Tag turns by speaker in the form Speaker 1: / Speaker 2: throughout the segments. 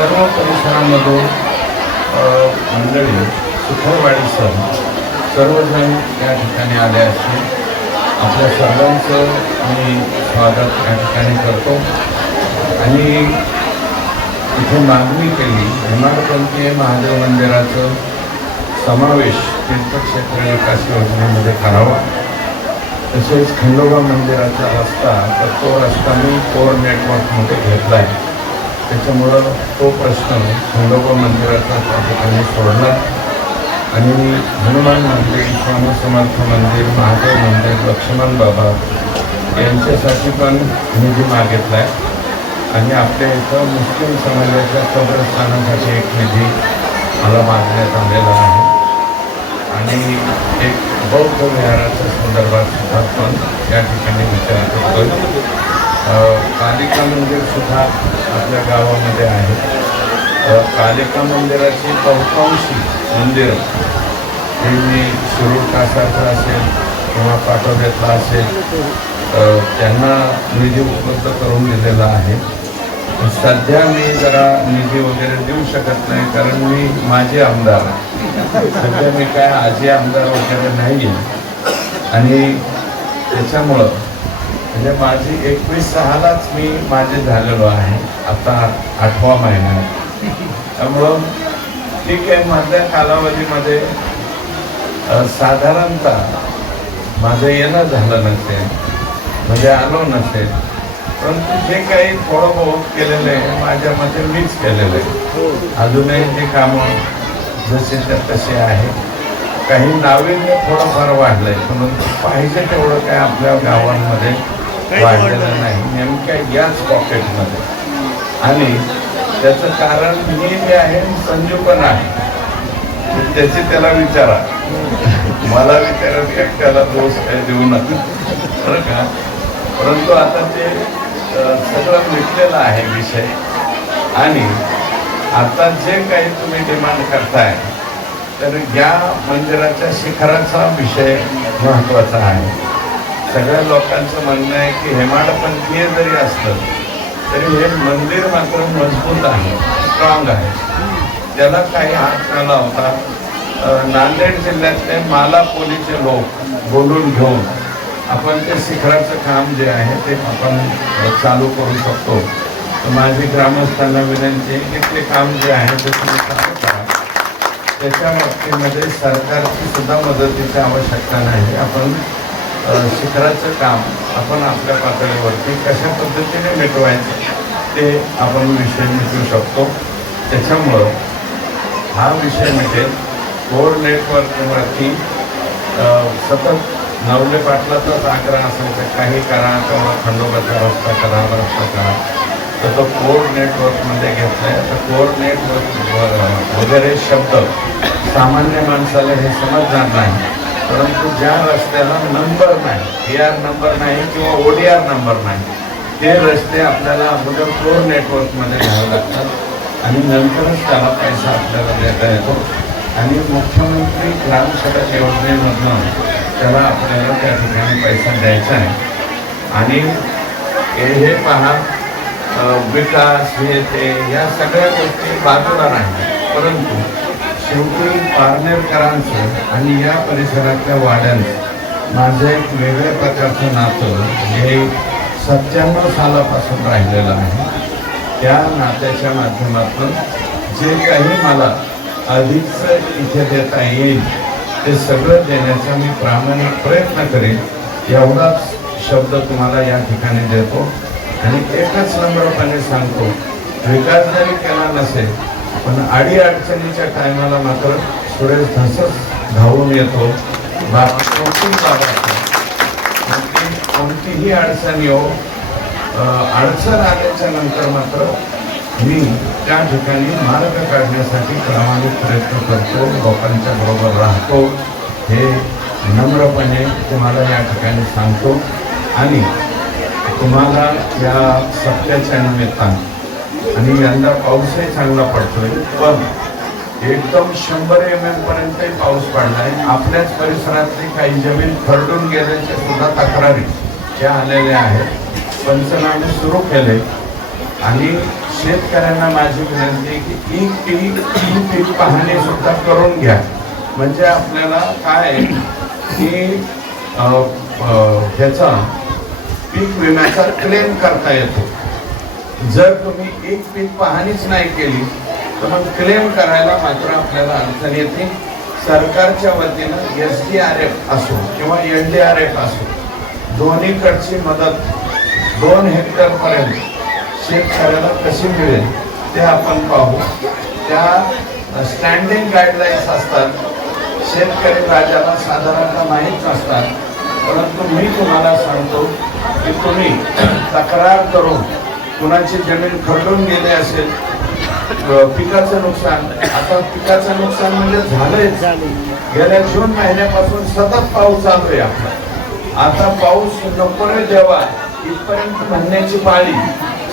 Speaker 1: सर्व परिसरामधून मंडळी मंडळी सुखवाडीसह सर्वजण या ठिकाणी आले असतील. आपल्या सर्वांचं मी स्वागत या ठिकाणी करतो. आणि इथे मागणी केली हेमाडपंथीय महादेव मंदिराचं समावेश तीर्थक्षेत्र विकास योजनेमध्ये करावा. तसेच खंडोबा मंदिराचा रस्ता तर तो रस्ता मी कोर नेटवर्कमध्ये घेतला आहे त्याच्यामुळं तो प्रश्न खंडोबा मंदिराचा त्या ठिकाणी सोडला आणि हनुमान मंदिर स्वामी समर्थ मंदिर महादेव मंदिर लक्ष्मण बाबा यांच्यासाठी पण निधी मागितला आहे आणि आपल्या इथं मुस्लिम समाजाच्या कब्रस्थानासाठी एक निधी मला मागण्यात आलेला आहे. आणि एक बौद्ध विहाराच्या संदर्भात सुद्धा पण या ठिकाणी विचार करतो पालिका कालिका आपल्या गावामध्ये आहे. कालिका मंदिराची बहुतांशी मंदिरं हे मी सुरू कासाचं असेल किंवा पाटोद्यातला असेल त्यांना निधी उपलब्ध करून दिलेला आहे. सध्या मी जरा निधी वगैरे देऊ शकत नाही कारण मी माझे आमदार आहे. सध्या मी काय आजी आमदार वगैरे नाही आहे आणि त्याच्यामुळं म्हणजे माझी एकवीस सहालाच मी माझे झालेलो आहे. आता आठवा महिना. त्यामुळं ठीक आहे माझ्या कालावधीमध्ये साधारणतः माझं येणं झालं नसेल म्हणजे आलो नसेल परंतु जे काही थोडं बहुत केलेलं आहे माझ्या मते मीच केलेलं आहे. अजूनही ते कामं जसे तर तसे आहे. काही नाविन्य थोडंफार आहे म्हणून पाहिजे तेवढं काय आपल्या गावांमध्ये वाढलेलं नाही. नेमक्या याच पॉकेटमध्ये आणि त्याचं कारण मी जे आहे संजू पण आहे. त्याची त्याला विचारा. मला विचारत एकट्याला दोष काय देऊ नका. बरं का? परंतु आता ते सगळं मिटलेलं आहे विषय. आणि आता जे काही तुम्ही डिमांड करताय तर या मंदिराच्या शिखराचा विषय महत्त्वाचा आहे. सगळ्या लोकांचं म्हणणं आहे की हेमाडपंथीय जरी असलं तरी हे मंदिर मात्र मजबूत आहे स्ट्रॉंग आहे. त्याला काही हात न लावता नांदेड जिल्ह्यातले माला पोलीचे लोक बोलून घेऊन आपण ते शिखराचं काम जे आहे ते आपण चालू करू शकतो. तर माझी ग्रामस्थांना विनंती आहे की ते काम जे आहे ते तुम्ही चालू करा. त्याच्या बाबतीमध्ये सरकारची सुद्धा मदतीची आवश्यकता नाही. आपण शिखराचं काम आपण आपल्या पातळीवरती कशा पद्धतीने मिटवायचं ते आपण विषय मिटवू शकतो. त्याच्यामुळं हा विषय मिटेल कोर नेटवर्कवरती सतत नवले पाटलाचाच आग्रह असायचा काही करा किंवा खंडोबाचा रस्ता करा रस्ता करा. तर तो कोर नेटवर्कमध्ये घेतलाय. तर कोर नेटवर्क वगैरे शब्द सामान्य माणसाला हे समजणार नाही. परंतु ज्या रस्त्याला नंबर नाही ए आर नंबर नाही किंवा ओ डी आर नंबर नाही ते रस्ते आपल्याला अगोदर कोर नेटवर्कमध्ये घ्यावे लागतात आणि नंतरच त्याला पैसा आपल्याला देता येतो. आणि मुख्यमंत्री ग्राम सडक योजनेमधनं त्याला आपल्याला त्या ठिकाणी पैसा द्यायचा आहे. आणि हे पहा विकास हे ते या सगळ्या गोष्टी बाजूला नाही परंतु शेवटी पारनेरकरांचं आणि या परिसरातल्या वाड्यांचं माझं एक वेगळ्या प्रकारचं नातं हे सत्त्याण्णव सालापासून राहिलेलं आहे. त्या नात्याच्या माध्यमातून जे काही मला अधिकचं इथे देता येईल ते सगळं देण्याचा मी प्रामाणिक प्रयत्न करेन. एवढाच शब्द तुम्हाला या ठिकाणी देतो. आणि एकच नम्रपणे सांगतो विकास जरी केला नसेल पण अडी अडचणीच्या टायमाला मात्र सुरेश धसच धावून येतो. कोणतीही अडचण येऊ अडचण आल्याच्यानंतर मात्र मी त्या ठिकाणी मार्ग काढण्यासाठी प्रामाणिक प्रयत्न करतो. लोकांच्या बरोबर राहतो. हे नम्रपणे तुम्हाला या ठिकाणी सांगतो. आणि तुम्हाला या सप्त्याच्या निमित्तानं आणि यंदा पाऊसही चांगला पडतोय. पण एकदम शंभर एम एम पर्यंतही पाऊस पडलाय आपल्याच परिसरातली काही जमीन खरडून गेल्याच्या सुद्धा तक्रारी त्या आलेल्या आहेत. पंचनामे सुरू केले. आणि शेतकऱ्यांना माझी विनंती की ई पीक तीन पीक पाहणी सुद्धा करून घ्या. म्हणजे आपल्याला काय आहे की ह्याचा पीक विम्याचा क्लेम करता येतो. जर तुम्ही एक पीक पाहणीच नाही केली तर मग क्लेम करायला मात्र आपल्याला अडचण येते. सरकारच्या वतीनं एस डी आर एफ असो किंवा एन डी आर एफ असो दोन्हीकडची मदत दोन हेक्टरपर्यंत शेतकऱ्याला कशी मिळेल ते आपण पाहू. त्या स्टँडिंग गाईडलाईन्स असतात. शेतकरी राजाला साधारणतः माहीत नसतात. परंतु मी तुम्हाला सांगतो की तुम्ही तक्रार करून कुणाची जमीन खरडून गेले असेल पिकाचं नुकसान आता पिकाचं नुकसान म्हणजे झालंय गेल्या जून महिन्यापासून सतत पाऊस चालू आहे आपला. आता पाऊस नकोय जेव्हा इथपर्यंत म्हणण्याची पाळी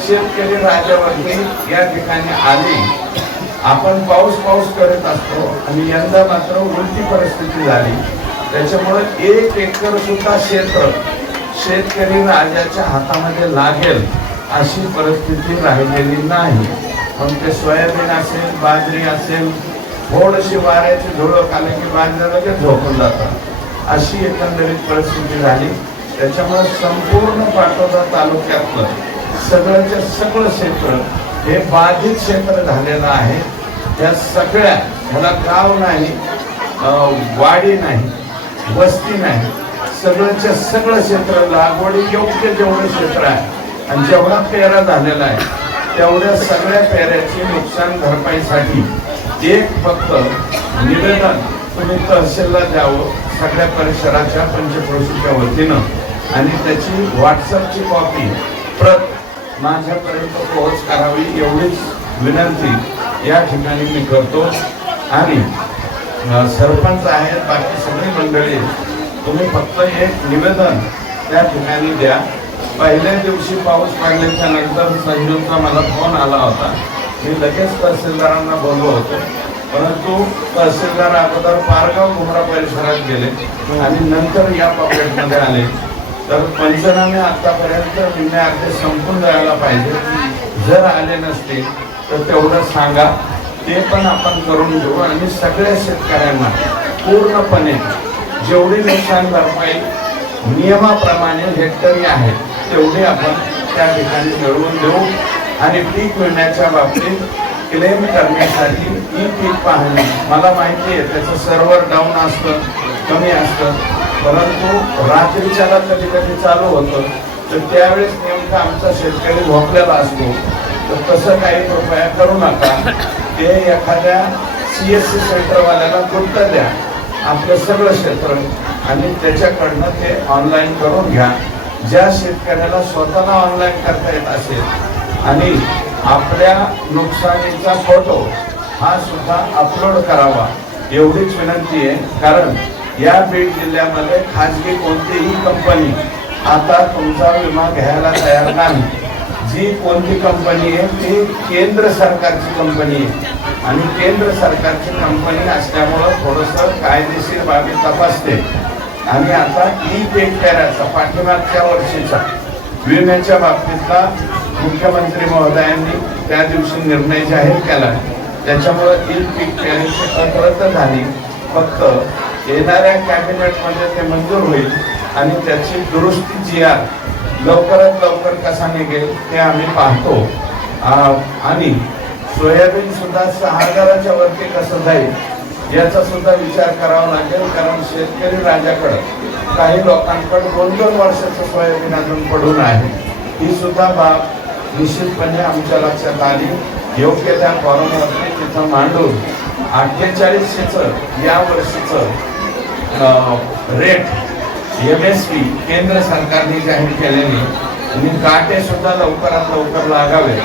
Speaker 1: शेतकरी राजावरती या ठिकाणी आली आपण पाऊस पाऊस करत असतो आणि यंदा मात्र उलटी परिस्थिती झाली. त्याच्यामुळं एक एकर सुद्धा क्षेत्र शेतकरी राजाच्या हातामध्ये लागेल. अशी परिस्थिती राहिलेली नाही. मग ते सोयाबीन असेल बाजरी असेल थोडीशी वाऱ्याची झुळक आली की बाजरी लगेच झोपून जातात. अशी एकंदरीत परिस्थिती झाली. त्याच्यामुळे संपूर्ण पाटोदा तालुक्यातलं सगळ्यांचे सगळं क्षेत्र हे बाधित क्षेत्र झालेलं आहे. या सगळ्या ह्याला गाव नाही वाडी नाही वस्ती नाही. सगळ्यांच्या सगळं क्षेत्र लागवडी योग्य जेवढं क्षेत्र आहे आणि जेवढा पेरा झालेला आहे तेवढ्या सगळ्या पेऱ्याची नुकसान भरपाईसाठी एक फक्त निवेदन तुम्ही तहसीलला द्यावं सगळ्या परिसराच्या पंचक्रोशीच्या वतीनं. आणि त्याची व्हॉट्सअपची कॉपी प्रत माझ्यापर्यंत पोहोच करावी एवढीच विनंती या ठिकाणी मी करतो. आणि सरपंच आहेत बाकी सगळी मंडळी तुम्ही फक्त एक निवेदन त्या ठिकाणी द्या. पहिल्या दिवशी पाऊस पडल्याच्या नंतर संजूचा मला फोन आला होता. मी लगेच तहसीलदारांना बोललो होतो. परंतु तहसीलदार अगोदर पारगाव घुमरा परिसरात गेले आणि नंतर या पॉकेटमध्ये आले. तर पंचनामे आतापर्यंत विम्या अर्धे संपून जायला पाहिजे. जर आले नसते तर तेवढं सांगा. ते पण आपण करून घेऊ आणि सगळ्या शेतकऱ्यांना पूर्णपणे जेवढी नुकसान भरपाई नियमाप्रमाणे हेक्टरी आहे तेवढे आपण त्या ठिकाणी मिळवून देऊ. आणि पीक मिळण्याच्या बाबतीत क्लेम करण्यासाठी ई पीक पाहणी. मला माहिती आहे त्याचं सर्व्हर डाऊन असतं कमी असतं. परंतु रात्रीच्याला कधी कधी चालू होतं. तर त्यावेळेस नेमका आमचा शेतकरी झोपलेला असतो. तर तसं काही कृपया करू नका. ते एखाद्या सी एस सी सेंटरवाल्याला गुप्त द्या. आपलं सगळं क्षेत्र. आणि त्याच्याकडनं ते ऑनलाईन करून घ्या. ज्या शेतकऱ्याला स्वतःला ऑनलाईन करता येत असेल आणि आपल्या नुकसानीचा फोटो हा सुद्धा अपलोड करावा एवढीच विनंती आहे. कारण या बीड जिल्ह्यामध्ये खाजगी कोणतीही कंपनी आता तुमचा विमा घ्यायला तयार नाही. जी कोणती कंपनी आहे ती केंद्र सरकारची कंपनी आहे. आणि केंद्र सरकारची कंपनी असल्यामुळं थोडंसं कायदेशीर बाबी तपासते. आणि आता ई पीक करायचा पाठीमागच्या वर्षीचा. विम्याच्या बाबतीतला मुख्यमंत्री महोदयांनी त्या दिवशी निर्णय जाहीर केला. त्याच्यामुळं ई पीक पेराची अट रद्द झाली. फक्त येणाऱ्या कॅबिनेटमध्ये ते मंजूर होईल आणि त्याची दुरुस्ती जी आहे लवकरात लवकर कसा निघेल ते आम्ही पाहतो. आणि सोयाबीन सुद्धा सहा हजाराच्या वरती कसं जाईल याचा सुद्धा विचार करावा लागेल कारण शेतकरी राजाकडं काही लोकांकडे दोन दोन वर्षाचं सोयाबीन अजून पडून आहे. ही सुद्धा बाब निश्चितपणे आमच्या लक्षात आली. योग्य त्या फॉर्मवरती तिथं मांडून अठ्ठेचाळीसशेचं या वर्षीचं रेट एम एस पी केंद्र सरकारने जाहीर केलेली. आणि काटे सुद्धा लवकरात लवकर लागावे.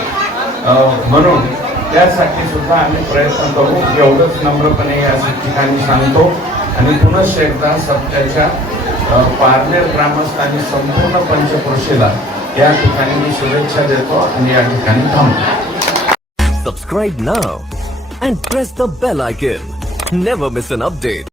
Speaker 1: म्हणून त्यासाठी सुद्धा आम्ही प्रयत्न करू. एवढंच नम्रपणे या ठिकाणी सांगतो. आणि पुनश्च एकदा सत्याच्या पार्लेर पारनेर ग्रामस्थ आणि संपूर्ण पंचक्रोशीला या ठिकाणी मी शुभेच्छा देतो आणि या ठिकाणी थांबतो.
Speaker 2: Subscribe now and press the bell icon never miss an update